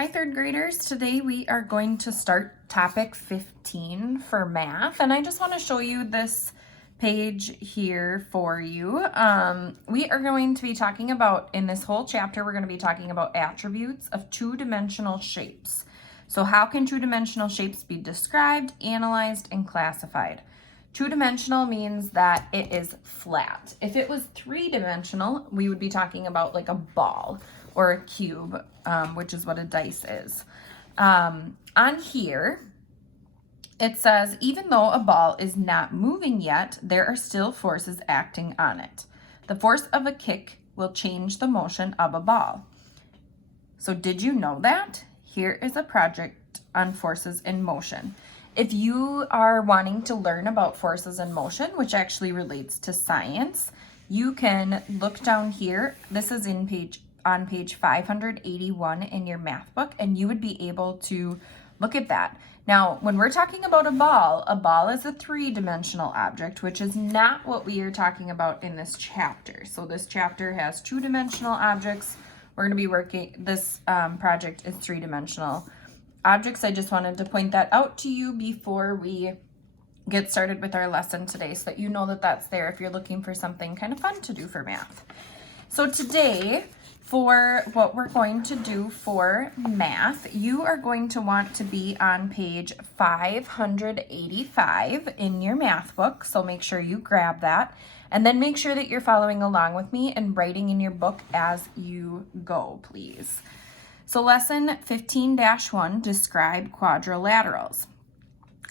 Hi, third graders. Today we are going to start topic 15 for math, and I just want to show you this page here for you. We are going to be talking about, in this whole chapter, we're going to be talking about attributes of two-dimensional shapes. So how can two-dimensional shapes be described, analyzed, and classified? Two-dimensional means that it is flat. If it was three-dimensional, we would be talking about like a ball or a cube, which is what a dice is. On here, it says, even though a ball is not moving yet, there are still forces acting on it. The force of a kick will change the motion of a ball. So did you know that? Here is a project on forces in motion. If you are wanting to learn about forces in motion, which actually relates to science, you can look down here. This is on page 581 in your math book, and you would be able to look at that. Now, when we're talking about a ball is a three-dimensional object, which is not what we are talking about in this chapter. So this chapter has two-dimensional objects. We're going to be working, this project is three-dimensional objects. I just wanted to point that out to you before we get started with our lesson today, so that you know that that's there if you're looking for something kind of fun to do for math. So today, for what we're going to do for math, you are going to want to be on page 585 in your math book. So make sure you grab that, and then make sure that you're following along with me and writing in your book as you go, please. So lesson 15-1, describe quadrilaterals.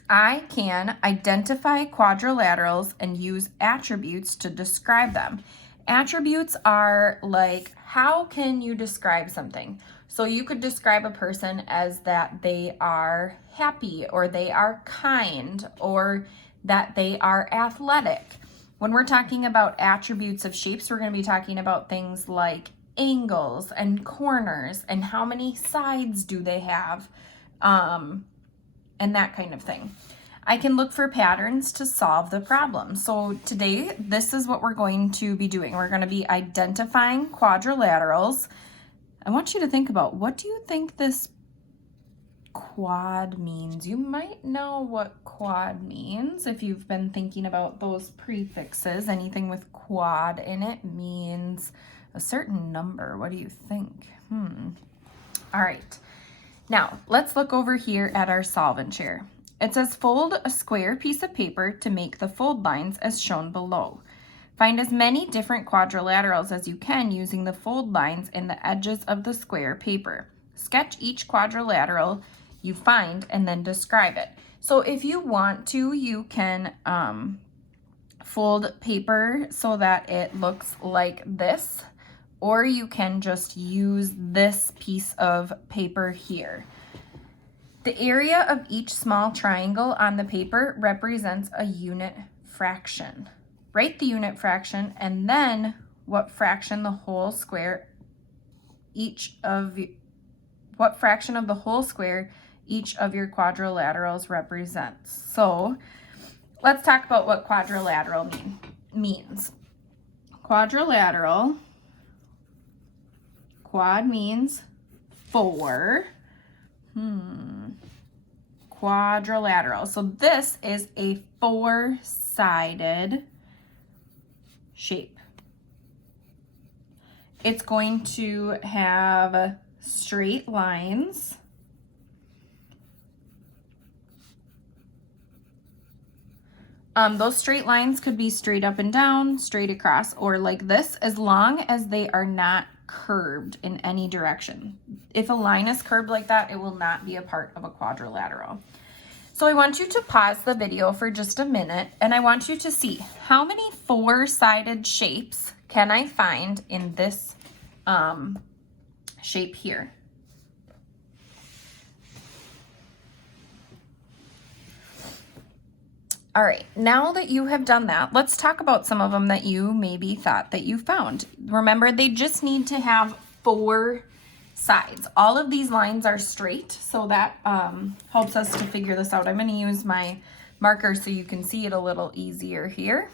I can identify quadrilaterals and use attributes to describe them. Attributes are like, how can you describe something? So you could describe a person as that they are happy, or they are kind, or that they are athletic. When we're talking about attributes of shapes, we're going to be talking about things like angles and corners and how many sides do they have, and that kind of thing. I can look for patterns to solve the problem. So today, this is what we're going to be doing. We're going to be identifying quadrilaterals. I want you to think about, what do you think this quad means? You might know what quad means if you've been thinking about those prefixes. Anything with quad in it means a certain number. What do you think? All right. Now, let's look over here at our solvent chair. It says fold a square piece of paper to make the fold lines as shown below. Find as many different quadrilaterals as you can using the fold lines in the edges of the square paper. Sketch each quadrilateral you find and then describe it. So if you want to, you can fold paper so that it looks like this, or you can just use this piece of paper here. The area of each small triangle on the paper represents a unit fraction. Write the unit fraction and then what fraction of the whole square each of your quadrilaterals represents. So let's talk about what quadrilateral means. Quadrilateral, quad means four. Quadrilateral. So this is a four-sided shape. It's going to have straight lines. Those straight lines could be straight up and down, straight across, or like this, as long as they are not curved in any direction. If a line is curved like that, it will not be a part of a quadrilateral. So I want you to pause the video for just a minute, and I want you to see how many four-sided shapes can I find in this shape here. All right, now that you have done that, let's talk about some of them that you maybe thought that you found. Remember, they just need to have four sides. All of these lines are straight, so that helps us to figure this out. I'm going to use my marker so you can see it a little easier here.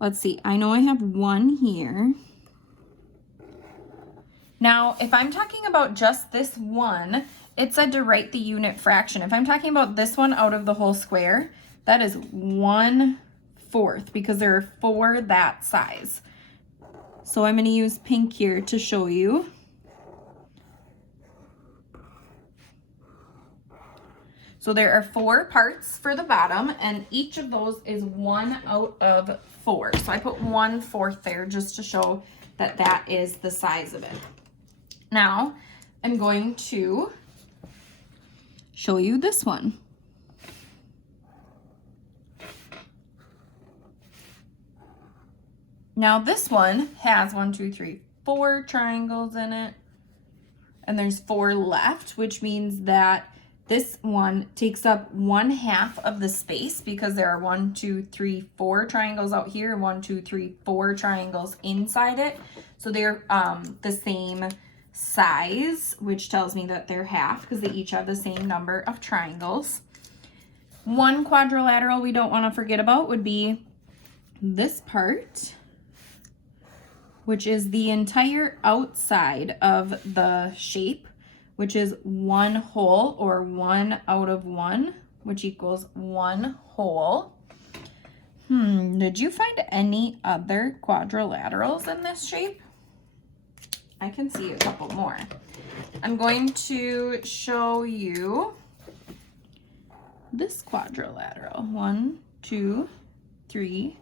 Let's see, I know I have one here. Now, if I'm talking about just this one, it said to write the unit fraction. If I'm talking about this one out of the whole square, that is 1/4 because there are 4 that size. So I'm going to use pink here to show you. So there are 4 parts for the bottom, and each of those is 1 out of 4. So I put 1/4 there just to show that that is the size of it. Now, I'm going to show you this one. Now, this one has 1, 2, 3, 4 triangles in it, and there's 4 left, which means that this one takes up 1/2 of the space because there are 1, 2, 3, 4 triangles out here, 1, 2, 3, 4 triangles inside it. So they're the same size, which tells me that they're half because they each have the same number of triangles. One quadrilateral we don't want to forget about would be this part, which is the entire outside of the shape, which is 1 whole, or 1 out of 1, which equals 1 whole. Did you find any other quadrilaterals in this shape? I can see a couple more. I'm going to show you this quadrilateral. 1, 2, 3,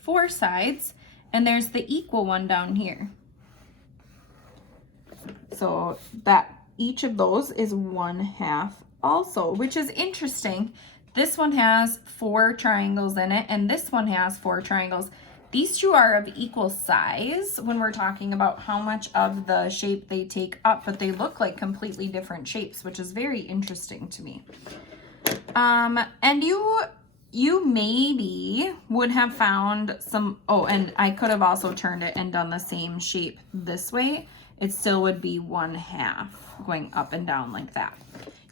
4 sides, and there's the equal one down here. So that each of those is 1/2 also, which is interesting. This one has 4 triangles in it, and this one has 4 triangles. These two are of equal size when we're talking about how much of the shape they take up, but they look like completely different shapes, which is very interesting to me. And you maybe would have found some, oh, and I could have also turned it and done the same shape this way. It still would be 1/2 going up and down like that.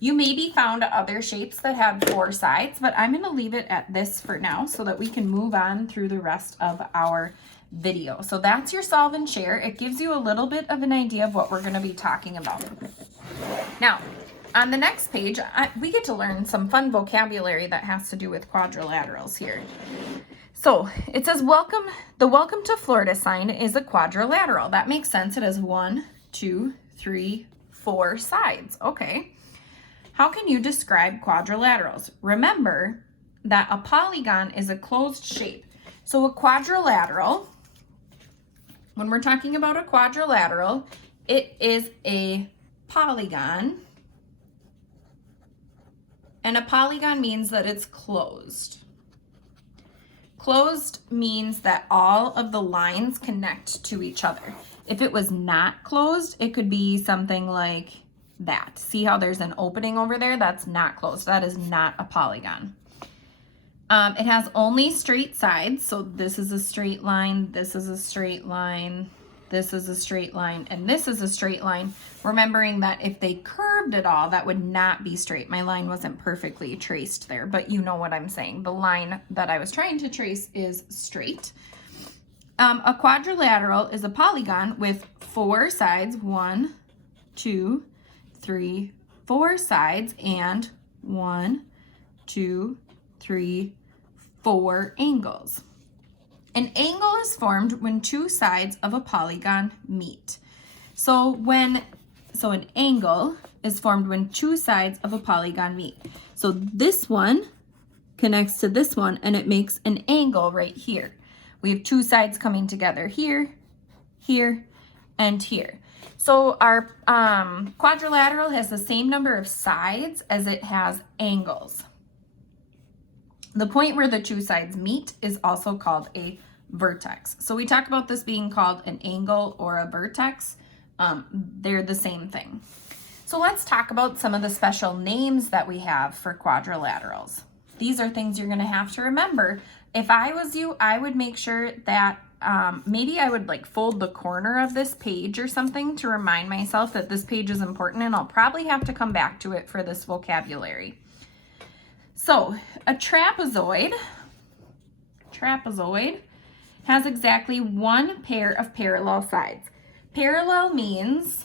You maybe found other shapes that had 4 sides, but I'm going to leave it at this for now so that we can move on through the rest of our video. So that's your solve and share. It gives you a little bit of an idea of what we're going to be talking about. Now, on the next page, we get to learn some fun vocabulary that has to do with quadrilaterals here. So it says, the welcome to Florida sign is a quadrilateral. That makes sense. It has 1, 2, 3, 4 sides. Okay. How can you describe quadrilaterals? Remember that a polygon is a closed shape. So a quadrilateral, when we're talking about a quadrilateral, it is a polygon. And a polygon means that it's closed. Closed means that all of the lines connect to each other. If it was not closed, it could be something like that. See how there's an opening over there? That's not closed. That is not a polygon. It has only straight sides. So this is a straight line, this is a straight line, this is a straight line, and this is a straight line. Remembering that if they curved at all, that would not be straight. My line wasn't perfectly traced there, but you know what I'm saying. The line that I was trying to trace is straight. A quadrilateral is a polygon with 4 sides, 1, 2, 3, 4 sides, and 1, 2, 3, 4 angles. An angle is formed when 2 sides of a polygon meet. So an angle is formed when 2 sides of a polygon meet. So this one connects to this one, and it makes an angle right here. We have 2 sides coming together here, here, and here. So our quadrilateral has the same number of sides as it has angles. The point where the 2 sides meet is also called a vertex. So we talk about this being called an angle or a vertex. They're the same thing. So let's talk about some of the special names that we have for quadrilaterals. These are things you're going to have to remember. If I was you, I would make sure that maybe I would like fold the corner of this page or something to remind myself that this page is important, and I'll probably have to come back to it for this vocabulary. So a trapezoid has exactly 1 pair of parallel sides. Parallel means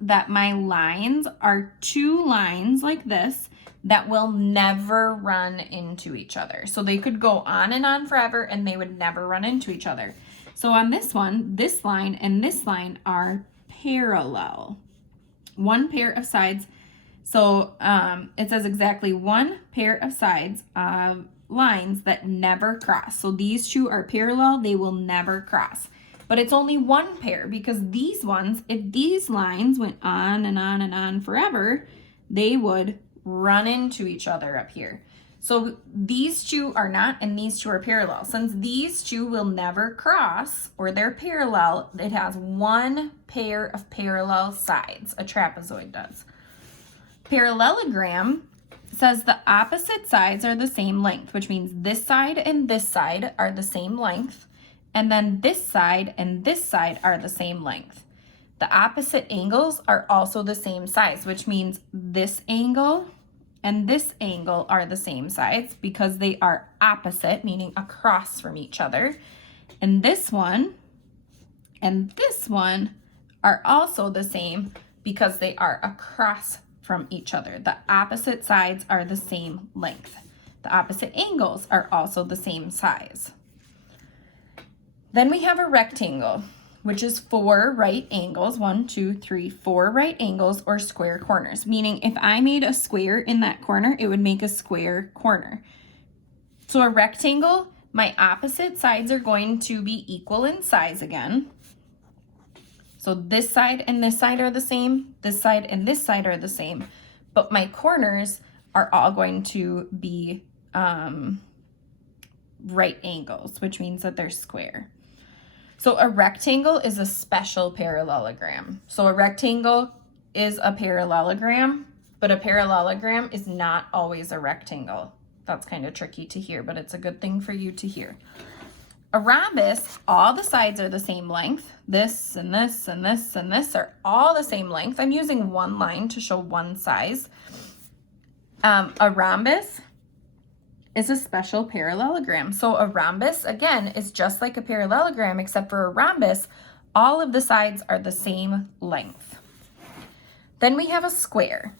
that my lines are two lines like this that will never run into each other. So they could go on and on forever and they would never run into each other. So on this one, this line and this line are parallel. One pair of sides. So it says exactly one pair of sides of lines that never cross. So these two are parallel, they will never cross. But it's only one pair because these ones, if these lines went on and on and on forever, they would run into each other up here. So these two are not, and these two are parallel. Since these two will never cross, or they're parallel, it has one pair of parallel sides. A trapezoid does. Parallelogram says the opposite sides are the same length, which means this side and this side are the same length, and then this side and this side are the same length. The opposite angles are also the same size, which means this angle and this angle are the same size because they are opposite, meaning across from each other. And this one and this one are also the same because they are across from each other. The opposite sides are the same length. The opposite angles are also the same size. Then we have a rectangle, which is 4 right angles, 1, 2, 3, 4 right angles or square corners, meaning if I made a square in that corner, it would make a square corner. So a rectangle, my opposite sides are going to be equal in size again. So this side and this side are the same, this side and this side are the same, but my corners are all going to be right angles, which means that they're square. So a rectangle is a special parallelogram. So a rectangle is a parallelogram, but a parallelogram is not always a rectangle. That's kind of tricky to hear, but it's a good thing for you to hear. A rhombus, all the sides are the same length. This and this and this and this are all the same length. I'm using one line to show one size. A rhombus is a special parallelogram. So a rhombus, again, is just like a parallelogram, except for a rhombus, all of the sides are the same length. Then we have a square.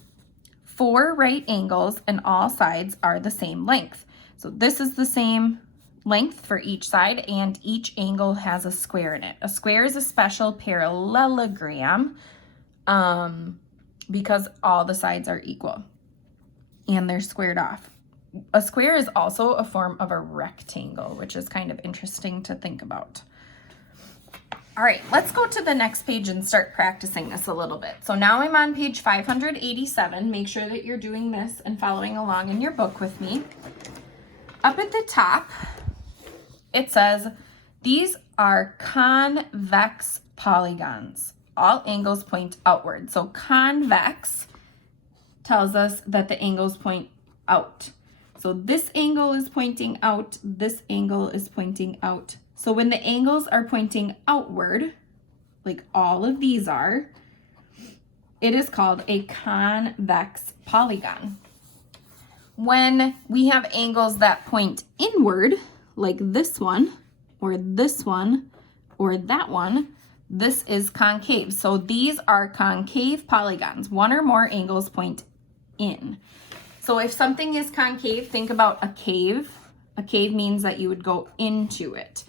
4 right angles and all sides are the same length. So this is the same length for each side, and each angle has a square in it. A square is a special parallelogram because all the sides are equal and they're squared off. A square is also a form of a rectangle, which is kind of interesting to think about. All right, let's go to the next page and start practicing this a little bit. So now I'm on page 587. Make sure that you're doing this and following along in your book with me. Up at the top, it says, these are convex polygons. All angles point outward. So convex tells us that the angles point out. So this angle is pointing out, this angle is pointing out. So when the angles are pointing outward, like all of these are, it is called a convex polygon. When we have angles that point inward, like this one, or this one, or that one, this is concave. So these are concave polygons. One or more angles point in. So if something is concave, think about a cave. A cave means that you would go into it.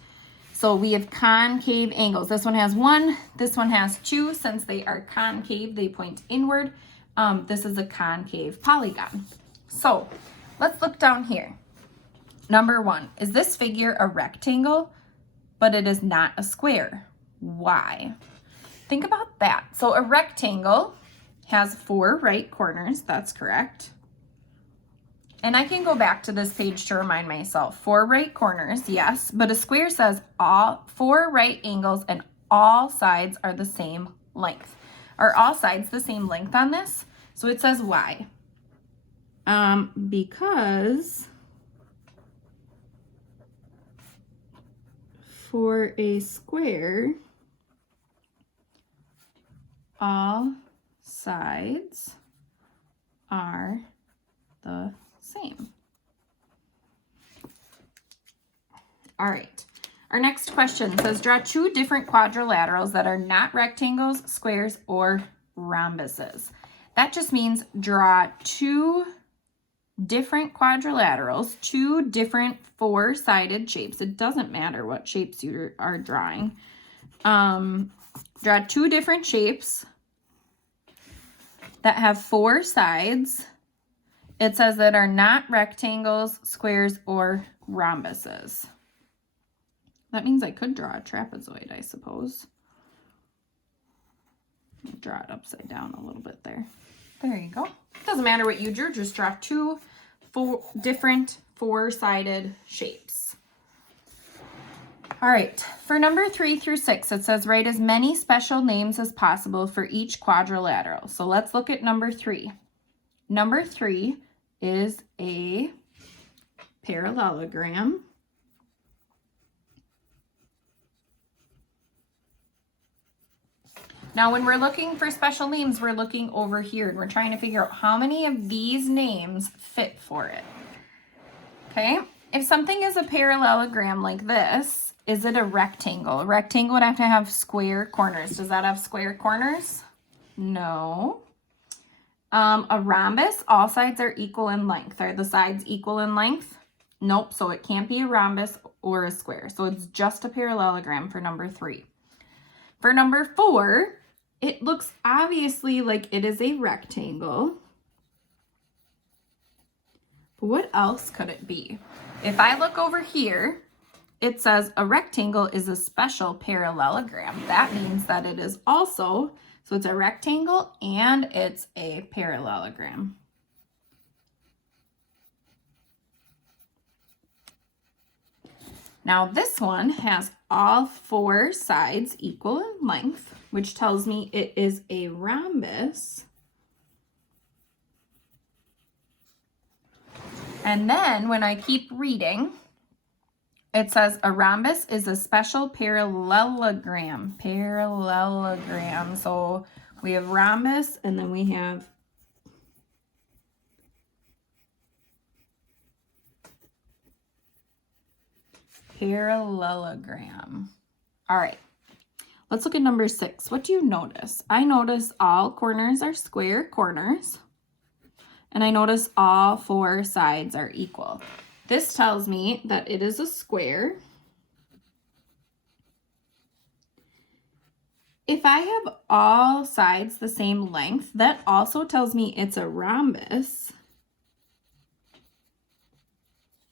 So we have concave angles. This one has 1, this one has 2. Since they are concave, they point inward. This is a concave polygon. So let's look down here. Number 1, is this figure a rectangle, but it is not a square? Why? Think about that. So a rectangle has 4 right corners, that's correct. And I can go back to this page to remind myself. 4 right corners, yes, but a square says all 4 right angles and all sides are the same length. Are all sides the same length on this? So it says why? Because for a square, all sides are the same. All right. Our next question says, draw two different quadrilaterals that are not rectangles, squares, or rhombuses. That just means draw two different quadrilaterals, two different four-sided shapes. It doesn't matter what shapes you are drawing. Draw two different shapes that have four sides. It says that are not rectangles, squares, or rhombuses. That means I could draw a trapezoid, I suppose. Draw it upside down a little bit there. There you go. Doesn't matter what you drew, just draw two different four-sided shapes. All right, for number 3 through 6, it says write as many special names as possible for each quadrilateral. So let's look at number 3. Number 3 is a parallelogram. Now, when we're looking for special names, we're looking over here and we're trying to figure out how many of these names fit for it. Okay, if something is a parallelogram like this, is it a rectangle? A rectangle would have to have square corners. Does that have square corners? No. A rhombus, all sides are equal in length. Are the sides equal in length? Nope, so it can't be a rhombus or a square. So it's just a parallelogram for number 3. For number 4, it looks obviously like it is a rectangle. But what else could it be? If I look over here, it says a rectangle is a special parallelogram. That means that it is also, so it's a rectangle and it's a parallelogram. Now this one has all four sides equal in length, which tells me it is a rhombus. And then when I keep reading, it says a rhombus is a special parallelogram. Parallelogram. So we have rhombus and then we have parallelogram. All right, let's look at number 6. What do you notice? I notice all corners are square corners, and I notice all four sides are equal. This tells me that it is a square. If I have all sides the same length, that also tells me it's a rhombus.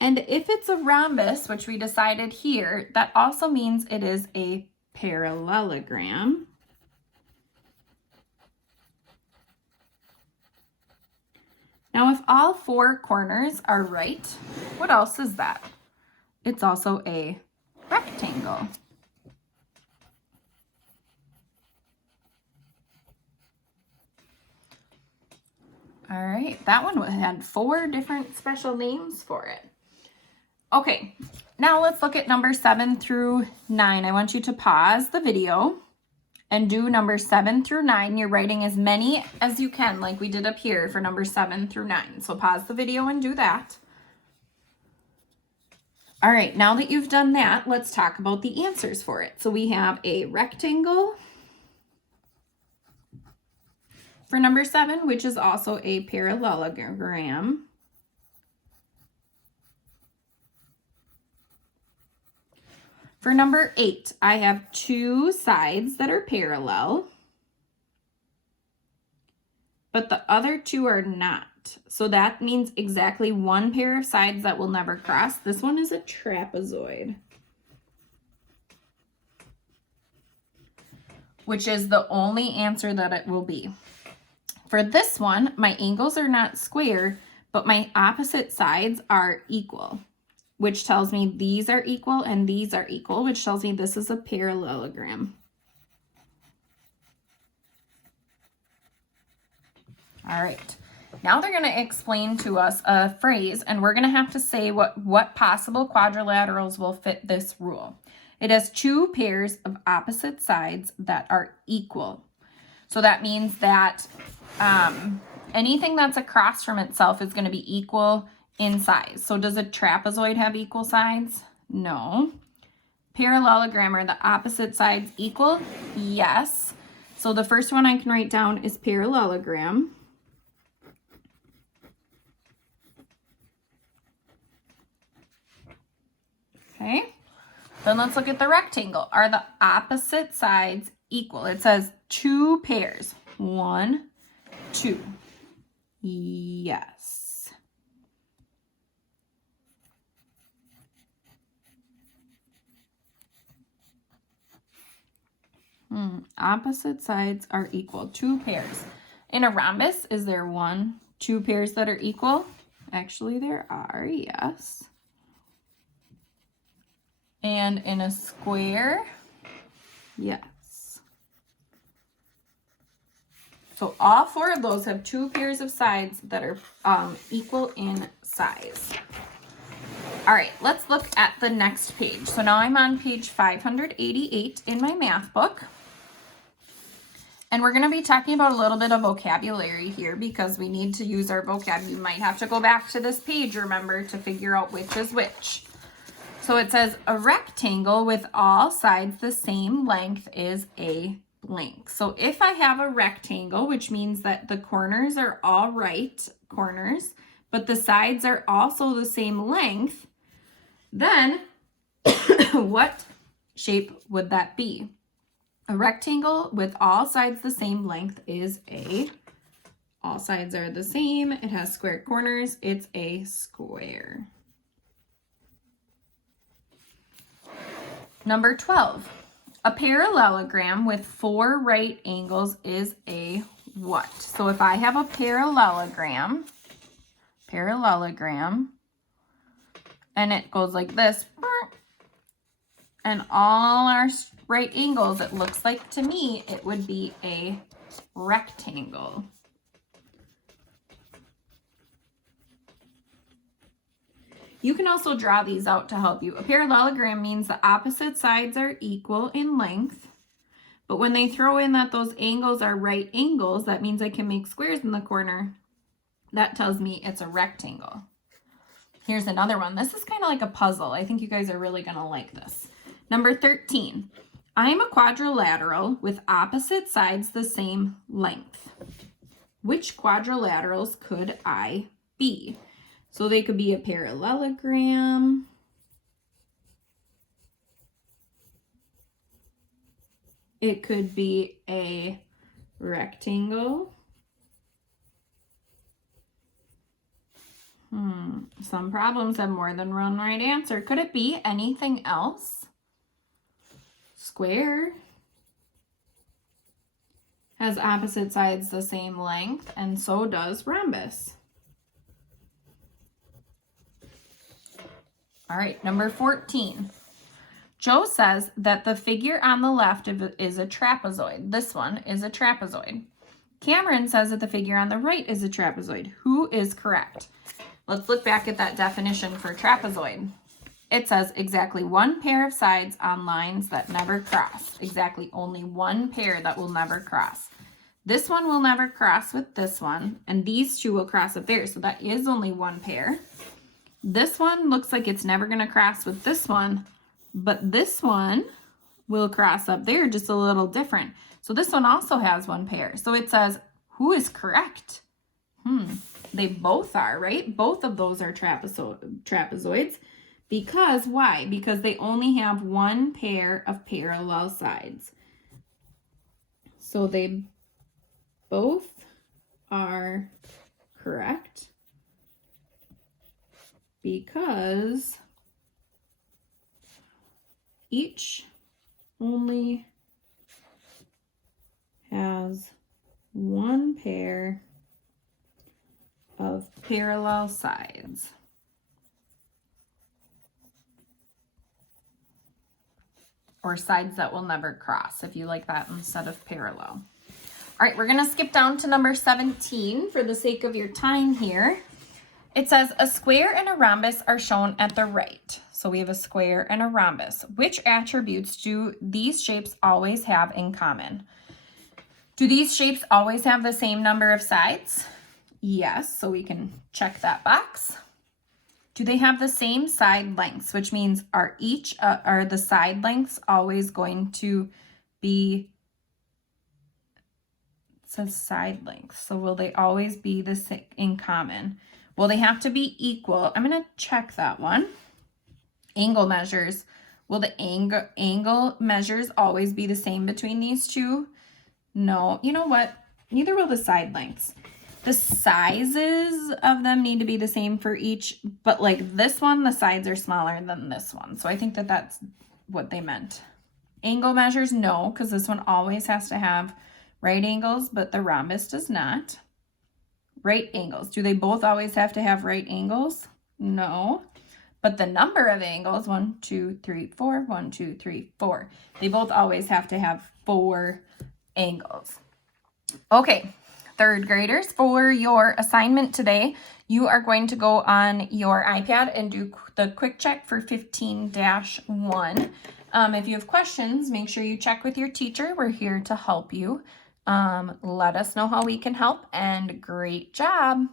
And if it's a rhombus, which we decided here, that also means it is a parallelogram. Now, if all four corners are right, what else is that? It's also a rectangle. All right, that one had 4 different special names for it. Okay, now let's look at number 7 through 9. I want you to pause the video and do number 7 through 9. You're writing as many as you can, like we did up here for number 7 through 9. So pause the video and do that. All right, now that you've done that, let's talk about the answers for it. So we have a rectangle for number 7, which is also a parallelogram. For number 8, I have 2 sides that are parallel, but the other 2 are not. So that means exactly 1 pair of sides that will never cross. This one is a trapezoid, which is the only answer that it will be. For this one, my angles are not square, but my opposite sides are equal, which tells me these are equal and these are equal, which tells me this is a parallelogram. All right, now they're gonna explain to us a phrase and we're gonna have to say what possible quadrilaterals will fit this rule. It has 2 pairs of opposite sides that are equal. So that means that anything that's across from itself is gonna be equal in size. So does a trapezoid have equal sides? No. Parallelogram, are the opposite sides equal? Yes. So the first one I can write down is parallelogram. Okay. Then let's look at the rectangle. Are the opposite sides equal? It says 2 pairs. 1, 2. Yes. Opposite sides are equal. 2 pairs. In a rhombus, is there 1, 2 pairs that are equal? Actually, there are, yes. And in a square, yes. So all 4 of those have 2 pairs of sides that are equal in size. All right, let's look at the next page. So now I'm on page 588 in my math book. And we're going to be talking about a little bit of vocabulary here because we need to use our vocab. You might have to go back to this page, remember, to figure out which is which. So it says a rectangle with all sides the same length is a blank. So if I have a rectangle, which means that the corners are all right corners, but the sides are also the same length, then what shape would that be? A rectangle with all sides the same length is all sides are the same, it has square corners, it's a square. Number 12, a parallelogram with 4 right angles is a what? So if I have a parallelogram, and it goes like this, and all our right angles, it looks like to me it would be a rectangle. You can also draw these out to help you. A parallelogram means the opposite sides are equal in length, but when they throw in that those angles are right angles, that means I can make squares in the corner. That tells me it's a rectangle. Here's another one. This is kind of like a puzzle. I think you guys are really going to like this. Number 13. I am a quadrilateral with opposite sides the same length. Which quadrilaterals could I be? So they could be a parallelogram. It could be a rectangle. Some problems have more than one right answer. Could it be anything else? Square has opposite sides the same length, and so does rhombus. All right, number 14. Joe says that the figure on the left is a trapezoid. This one is a trapezoid. Cameron says that the figure on the right is a trapezoid. Who is correct? Let's look back at that definition for trapezoid. It says exactly 1 pair of sides on lines that never cross. Exactly only 1 pair that will never cross. This one will never cross with this one, and these 2 will cross up there. So that is only 1 pair. This one looks like it's never going to cross with this one, but this one will cross up there just a little different. So this one also has 1 pair. So it says, who is correct? They both are, right? Both of those are trapezoids. Because why? Because they only have 1 pair of parallel sides. So they both are correct because each only has 1 pair of parallel sides. Or sides that will never cross, if you like that instead of parallel. All right, we're going to skip down to number 17 for the sake of your time here. It says a square and a rhombus are shown at the right. So we have a square and a rhombus. Which attributes do these shapes always have in common? Do these shapes always have the same number of sides? Yes, so we can check that box. Do they have the same side lengths, which means are the side lengths always going to be, it says side lengths, so will they always be the same in common? Well, they have to be equal. I'm going to check that one. Angle measures. Will the angle measures always be the same between these two? No. You know what? Neither will the side lengths. The sizes of them need to be the same for each, but like this one, the sides are smaller than this one. So I think that that's what they meant. Angle measures, no, because this one always has to have right angles, but the rhombus does not. Right angles. Do they both always have to have right angles? No. But the number of angles, 1, 2, 3, 4, 1, 2, 3, 4. They both always have to have 4 angles. Okay, third graders, for your assignment today, you are going to go on your iPad and do the quick check for 15-1. If you have questions, make sure you check with your teacher. We're here to help you. Let us know how we can help, and great job.